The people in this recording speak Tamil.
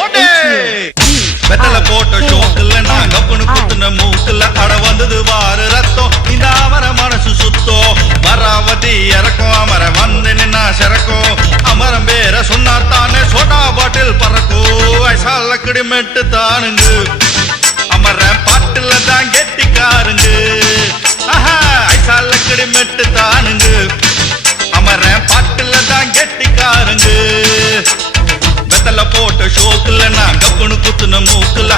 போட்டே வெத்தல போட்ட ஷோக்குல நான் கப்புனு குத்துன மூக்குல அட வந்தது வாரு ரத்தம் இந்த அமர மனசு சுத்தம் மராவதி இறக்கும் அமர வந்து நின்னா சிறக்கும் அமரம் பேர சொன்னா தானே சோடா பாட்டில் பறக்கும் ஐசால கிடிமெட்டு தானுங்க அமர பாட்டுல தான் கெட்டிக்காருங்க ஐசால கிடிமெட்டு தானுங்க அமர பாட்டுல தான் கெட்டிக்காருங்க வெத்தல போட்ட ஷோக்குல நான் கப்புனு குத்துன மூக்குல